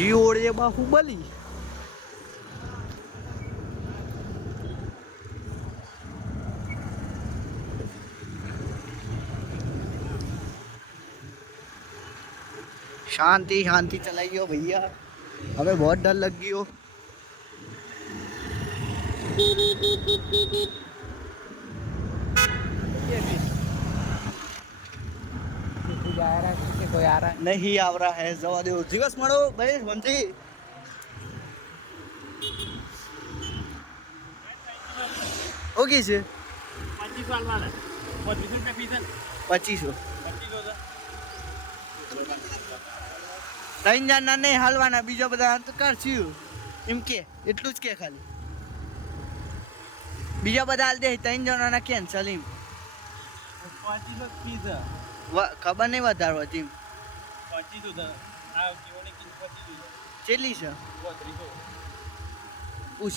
જીઓડે બાહુબલી शांति शांति चलाइयो भैया, हमें बहुत डर लग गई हो। कोई आ रहा है नहीं आ रहा है, जवा दो दिवस मरो भाई मंत्री ओके છે 25 વાળવાના 25 રૂપિયા ફીસ છે 2500 25 ત્રણ જણા નહીં હાલવાના, બીજો બધા તો કરશું એમ કે એટલું જ કે ખાલી બીજા બધા હાલ દે, ત્રણ જણાના કેન્સલ એમ 25 ફીસ છે ખબર નહીં વધારવા તેમ 25 છે આ જીવોની કિંમત 25 કેટલી છે? 32